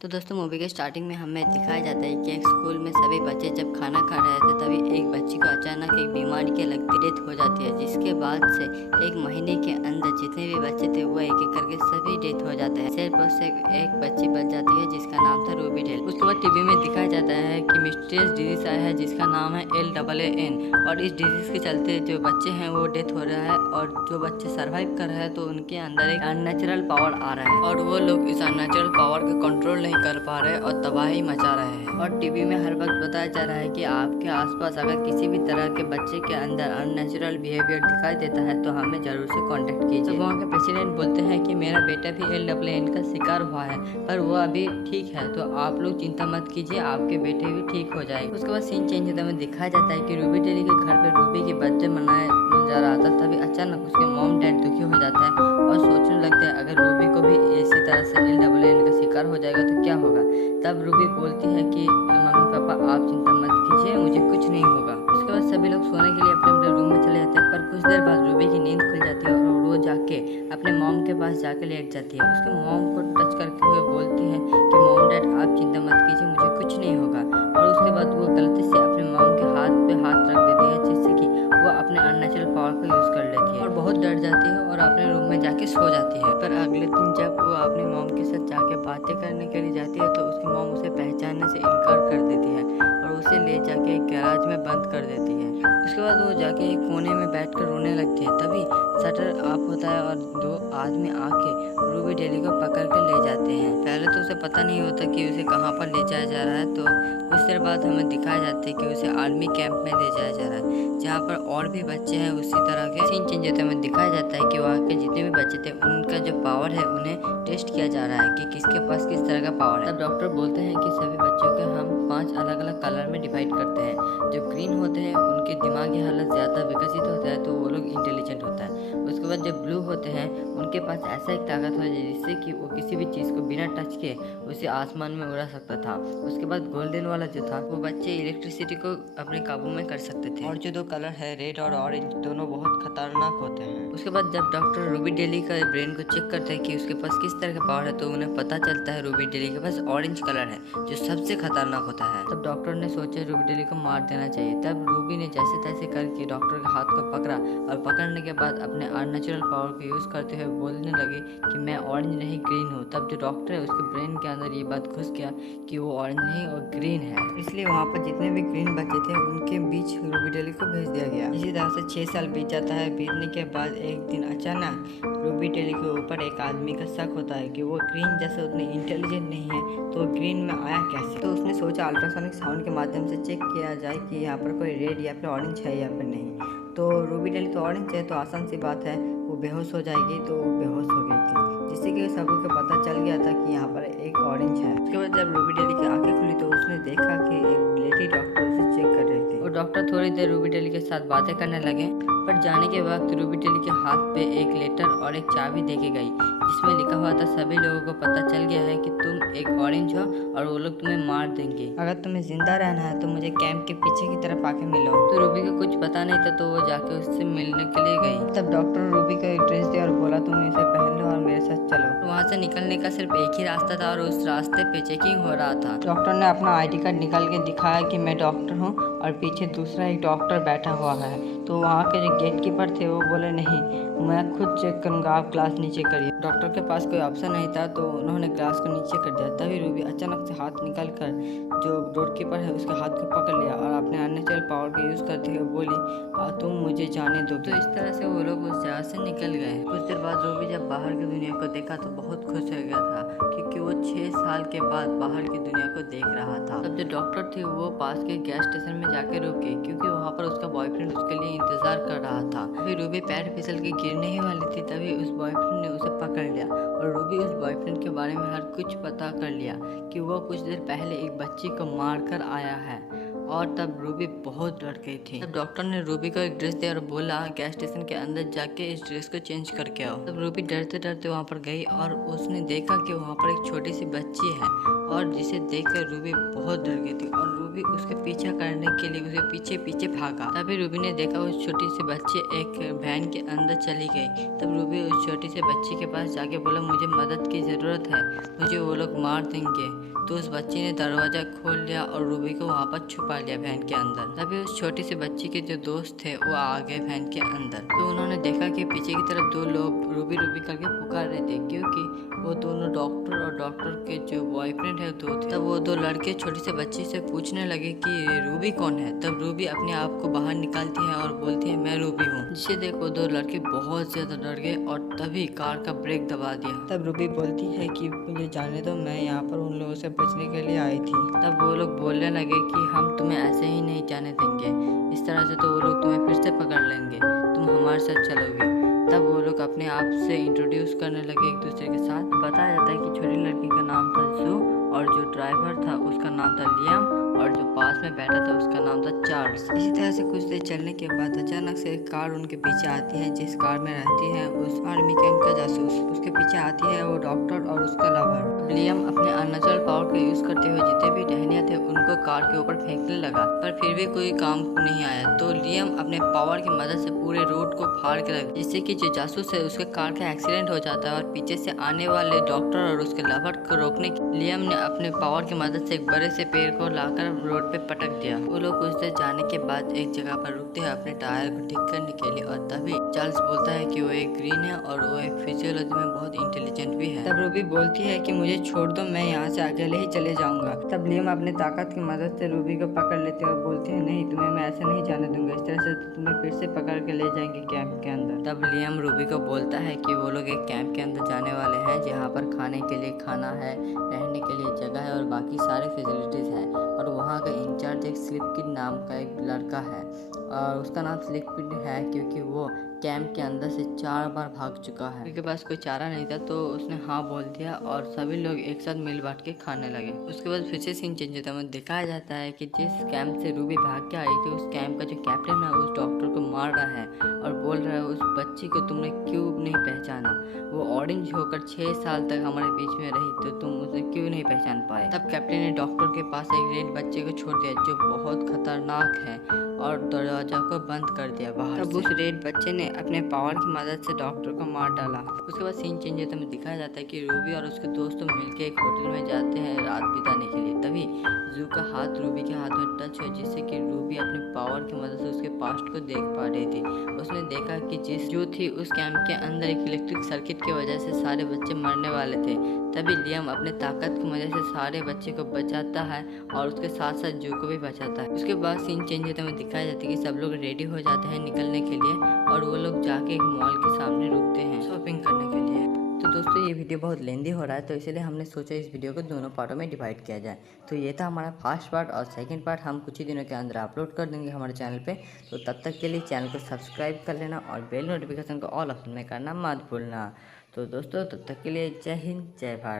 तो दोस्तों मूवी के स्टार्टिंग में हमें दिखाया जाता है कि एक स्कूल में सभी बच्चे जब खाना खा रहे थे तभी एक बच्ची को अचानक एक बीमारी के लगती डेथ हो जाती है, जिसके बाद से एक महीने के अंदर जितने भी बच्चे थे वो एक एक करके सभी डेथ हो जाते हैं। सिर्फ और सिर्फ एक बच्ची बच जाती है जिसका नाम था रूबी डेल। उसके बाद टीवी में दिखाया जाता है कि मिस्टीरियस डिजीज आया है जिसका नाम है LAAN, और इस डिजीज के चलते जो बच्चे हैं वो डेथ हो रहा है और जो बच्चे सर्वाइव कर रहे हैं तो उनके अंदर एक अननेचुरल पावर आ रहा है और वो लोग इस अननेचुरल पावर का कंट्रोल नहीं कर पा रहे और तबाही मचा रहे हैं। और टीवी में हर वक्त बताया जा रहा है कि आपके आसपास अगर किसी भी तरह के बच्चे के अंदर अननेचुरल बिहेवियर दिखाई देता है तो हमें जरूर से कांटेक्ट कीजिए। तो वहाँ के प्रेसिडेंट बोलते हैं कि मेरा बेटा भी LAAN का शिकार हुआ है पर वो अभी ठीक है, तो आप लोग चिंता मत कीजिए, आपके बेटे भी ठीक हो जाएंगे। उसके बाद सीन चेंज होता है, दिखाया जाता है कि रूबी डेली के घर पे रूबी की बर्थडे मनाया जा रहा था, तभी अचानक उसके मॉम डैड दुखी हो जाता है और सोचने लगते हैं अगर रूबी को भी इसी तरह से LAAN का शिकार हो जाएगा तो क्या होगा। तब रूबी बोलती है कि मम्मी पापा आप चिंता मत कीजिए, मुझे कुछ नहीं होगा। उसके बाद सभी लोग सोने के लिए अपने अपने रूम में चले जाते हैं, पर कुछ देर बाद रूबी की नींद खुल जाती है और वो जाके अपने मॉम के पास जाके लेट जाती है। उसके मॉम को टच करके हुए बोलती है कि मॉम डैड आप चिंता मत कीजिए, मुझे कुछ नहीं होगा। और उसके बाद वो गलती से अपने मॉम के हाथ पे हाथ रख देती है जिससे कि वो अपने अननेचुरल पावर को यूज कर लेती है और बहुत डर जाती है और अपने रूम में जाके सो जाती है। पर अगले दिन जब वो अपने मॉम के साथ जाके बातें करने के लिए जाती है तो उसकी मॉम उसे पहचानने से इनकार कर देती है और उसे ले जाके एक गैराज में बंद कर देती है। उसके बाद वो जाके एक कोने में बैठकर रोने लगती है, तभी शटर ऑफ होता है और दो आदमी आके रूबी डेली को पकड़ कर ले जाते हैं। पहले तो उसे पता नहीं होता कि उसे कहाँ पर ले जाया जा रहा है, तो कुछ देर बाद हमें दिखाया जाता है कि उसे आर्मी कैंप में ले जाया जा रहा है जहाँ पर और भी बच्चे हैं उसी तरह के। सीन चेंज होता है, हमें दिखाया जाता है कि वहाँ के जितने भी बच्चे थे उनका जो पावर है उन्हें टेस्ट किया जा रहा है कि किसके पास किस तरह का पावर है। तब डॉक्टर बोलते हैं कि सभी बच्चों के हम 5 अलग अलग कलर में डिवाइड करते हैं। जो ग्रीन होते हैं उनकी दिमागी हालत ज़्यादा विकसित होता है तो वो लोग इंटेलिजेंट होता है। उसके बाद जो ब्लू होते हैं उनके पास ऐसा एक ताकत है जिससे कि वो किसी भी चीज़ को बिना टच के उसे आसमान में उड़ा सकता था। उसके बाद गोल्डन वाला जो था वो बच्चे इलेक्ट्रिसिटी को अपने काबू में कर सकते थे। और जो 2 कलर है रेड और ऑरेंज दोनों बहुत खतरनाक होते हैं। उसके बाद जब डॉक्टर रूबी डेली का ब्रेन को चेक करते हैं कि उसके पास किस तरह का पावर है तो उन्हें पता चलता है रूबी डेली के पास ऑरेंज कलर है जो सबसे खतरनाक होता है। तब डॉक्टर ने सोचा रूबी डेली को मार देना चाहिए। तब रूबी ने जैसे तैसे करके डॉक्टर के हाथ को पकड़ा और पकड़ने के बाद अपने अननेचुरल पावर को यूज करते हुए बोलने लगे कि मैं ऑरेंज नहीं ग्रीन हूँ। तब जो डॉक्टर है उसके ब्रेन के अंदर ये बात घुस गया कि वो ऑरेंज नहीं और ग्रीन है, इसलिए वहाँ पर जितने भी ग्रीन बच्चे थे उनके बीच रूबी डेली को भेज दिया गया। इसी तरह से 6 साल बीत जाता है। बीतने के बाद एक दिन अचानक रूबी डेली के ऊपर एक आदमी का शक होता है कि वो ग्रीन जैसे उतने इंटेलिजेंट नहीं है तो ग्रीन में आया कैसे। तो उसने सोचा अल्ट्रासोनिक साउंड के माध्यम से चेक किया जाए कि यहाँ पर कोई रेड या फिर ऑरेंज है या फिर नहीं। तो रूबी डेली तो ऑरेंज है तो आसान सी बात है वो बेहोश हो जाएगी, तो वो बेहोश हो गई थी जिससे कि सभी को पता चल गया था कि यहाँ पर एक ऑरेंज है। उसके बाद जब रूबी डेली की आंखें खुली तो उसने देखा कि एक लेडी डॉक्टर उसे चेक कर रही थी। वो डॉक्टर थोड़ी देर रूबी डेली के साथ बातें करने लगे, पर जाने के वक्त रूबी डेली के हाथ पे एक लेटर और एक चाबी देके गई जिसमें लिखा हुआ था सभी लोगों को पता चल गया है कि तुम एक ऑरेंज हो और वो लोग तुम्हें मार देंगे। अगर तुम्हें जिंदा रहना है तो मुझे कैंप के पीछे की तरफ आके मिलो। तो रूबी को कुछ पता नहीं था तो वो जाके उससे मिलने के लिए गई। तब डॉक्टर रूबी को एक ड्रेस दिया और बोला तुम इसे पहन लो और मेरे साथ चलो। तो वहाँ से निकलने का सिर्फ एक ही रास्ता था और उस रास्ते पे चेकिंग हो रहा था। डॉक्टर ने अपना ID कार्ड निकाल के दिखाया कि मैं डॉक्टर हूँ और पीछे दूसरा एक डॉक्टर बैठा हुआ है। तो वहाँ के जो गेट कीपर थे वो बोले नहीं मैं खुद चेक करूँगा, आप ग्लास नीचे करिए। डॉक्टर के पास कोई ऑप्शन नहीं था तो उन्होंने ग्लास को नीचे कर दिया। तभी रूबी अचानक से हाथ निकाल कर जो डोर कीपर है उसके हाथ को पकड़ लिया और अपने अननेचुरल पावर को यूज़ करते हुए बोली तुम मुझे जाने दो। तो इस तरह से वो लोग उस जगह से निकल गए। कुछ देर बाद रूबी जब बाहर की दुनिया को देखा तो बहुत खुश हो गया था क्योंकि वो 6 साल के बाद बाहर की दुनिया को देख रहा था। तब जो डॉक्टर थी वो पास के गैस स्टेशन में जाके रुकी क्योंकि वहाँ पर उसका बॉयफ्रेंड उसके लिए इंतजार कर रहा था। अभी रूबी पैर फिसल के गिरने ही वाली थी तभी उस बॉयफ्रेंड ने उसे पकड़ लिया और रूबी उस बॉयफ्रेंड के बारे में हर कुछ पता कर लिया कि वो कुछ देर पहले एक बच्ची को मार कर आया है और तब रूबी बहुत डर गई थी। तब डॉक्टर ने रूबी को एक ड्रेस दिया और बोला गैस स्टेशन के अंदर जाके इस ड्रेस को चेंज करके आओ। तब रूबी डरते डरते वहाँ पर गई और उसने देखा कि वहाँ पर एक छोटी सी बच्ची है और जिसे देखकर रूबी बहुत डर गई थी और रूबी उसके पीछा करने के लिए उसके पीछे पीछे भागा। तभी रूबी ने देखा उस छोटी सी बच्ची एक वैन के अंदर चली गई। तब रूबी उस छोटी सी बच्ची के पास जाके बोला, मुझे मदद की ज़रूरत है, मुझे वो लोग मार देंगे। तो उस बच्ची ने दरवाज़ा खोल लिया और रूबी को वहाँ पर छुपा लिया वैन के अंदर। तभी उस छोटी सी बच्ची के जो दोस्त थे वो आ गए वैन के अंदर। तो उन्होंने देखा कि पीछे की तरफ दो लोग रूबी रूबी करके पुकार रहे थे, क्योंकि वो दोनों डॉक्टर और डॉक्टर के जो बॉयफ्रेंड है दो थे। तब वो दो लड़के छोटी सी बच्ची से पूछने लगे कि रूबी कौन है। तब रूबी अपने आप को बाहर निकालती है और बोलती है, मैं रूबी हूँ। जिसे देख वो दो लड़के बहुत ज्यादा डर गए और तभी कार का ब्रेक दबा दिया। तब रूबी बोलती है कि मुझे जाने दो, मैं यहाँ पर उन लोगों से बचने के लिए आई थी। तब वो लोग बोलने लगे कि हम तुम्हें ऐसे ही नहीं जाने देंगे, इस तरह से तो वो लोग तुम्हें फिर से पकड़ लेंगे, तुम हमारे साथ चलोगे। तब वो लोग अपने आप से इंट्रोड्यूस करने लगे एक दूसरे के साथ। बताया जाता है कि छोटी लड़की का नाम था जू और जो ड्राइवर था उसका नाम था लियाम और जो पास में बैठा था उसका नाम था चार्ल्स। इसी तरह से कुछ देर चलने के बाद अचानक से एक कार उनके पीछे आती है, जिस कार में रहती है उस आर्मी कैंप का जासूस। उसके पीछे आती है वो डॉक्टर और उसका लवर। लियाम अपने अननेचुरल पावर का यूज करते हुए जितने भी टहनियाँ थे उनको कार के ऊपर फेंकने लगा, पर फिर भी कोई काम नहीं आया। तो लियाम अपने पावर की मदद से पूरे रोड को फाड़ के रख, जिससे कि जो जासूस है उसके कार का एक्सीडेंट हो जाता है और पीछे से आने वाले डॉक्टर और उसके लवर को रोकने लियाम ने अपने पावर की मदद से एक बड़े से पेड़ को लाकर रोड पे पटक दिया। वो लोग कुछ देर जाने के बाद एक जगह पर रुकते हैं अपने टायर को ठीक करने के लिए और तभी चार्ल्स बोलता है कि वो एक ग्रीन है और वो एक फिजियोलॉजी में बहुत इंटेलिजेंट भी है। तब रूबी बोलती है कि मुझे छोड़ दो, मैं यहाँ से अकेले ही चले जाऊंगा। तब लियाम अपने ताकत की मदद से रूबी को पकड़ लेते हैं और बोलते हैं, नहीं तुम्हें मैं ऐसे नहीं जाने दूंगा, इस तरह से तो तुम्हें फिर से पकड़ के ले जाएंगे कैंप के अंदर। तब लियाम रूबी को बोलता है कि वो लोग एक कैंप के अंदर जाने वाले हैं जहाँ पर खाने के लिए खाना है, रहने के लिए जगह है और बाकी सारे फैसिलिटीज है। और वहाँ का इंचार्ज एक स्लिपकिड नाम का एक लड़का है और उसका नाम स्लिपकिड है क्योंकि वो कैंप के अंदर से 4 बार भाग चुका है। उसके पास कोई चारा नहीं था तो उसने हाँ बोल दिया और सभी लोग एक साथ मिल बांट के खाने लगे। उसके बाद फिर से सीन चेंज होता है। दिखाया जाता है कि जिस कैंप से रूबी भाग के आई थी उस कैंप का जो कैप्टन है उस डॉक्टर को मार रहा है और बोल रहा है, उस बच्ची को तुमने क्यों नहीं पहचाना, वो ऑरेंज होकर 6 साल तक हमारे बीच में रही तो तुम उसे क्यों नहीं पहचान पाए। तब कैप्टन ने डॉक्टर के पास एक रेड बच्चे को छोड़ दिया जो बहुत खतरनाक है और दरवाजा को बंद कर दिया बाहर। तब उस रेड बच्चे ने अपने पावर की मदद से डॉक्टर को मार डाला। उसके बाद सीन चेंज होता है। दिखाया जाता है कि रूबी और उसके दोस्त मिलकर एक होटल में जाते हैं रात बिताने के लिए। तभी जू का हाथ रूबी के हाथ में टच हुआ जिससे कि रूबी अपने पावर की मदद से उसके पास्ट को देख पा रही थी। उसने देखा कि जिस जू थी उस कैंप के अंदर एक इलेक्ट्रिक सर्किट की वजह से सारे बच्चे मरने वाले थे। तभी लियाम अपने ताकत की वजह से सारे बच्चे को बचाता है और उसके साथ साथ जू को भी बचाता है। उसके बाद सीन चेंज होता है। दिखाया जाता है कि सब लोग रेडी हो जाते हैं निकलने के लिए और वो लोग जाके एक मॉल के सामने रुकते हैं शॉपिंग करने के लिए। तो दोस्तों ये वीडियो बहुत लेंदी हो रहा है तो इसलिए हमने सोचा इस वीडियो को दोनों पार्टों में डिवाइड किया जाए। तो ये था हमारा फर्स्ट पार्ट और सेकंड पार्ट हम कुछ ही दिनों के अंदर अपलोड कर देंगे हमारे चैनल पे। तो तब तक के लिए चैनल को सब्सक्राइब कर लेना और बेल नोटिफिकेशन को ऑल ऑप्शन में करना मत भूलना। तो दोस्तों तब तक के लिए जय हिंद जय भारत।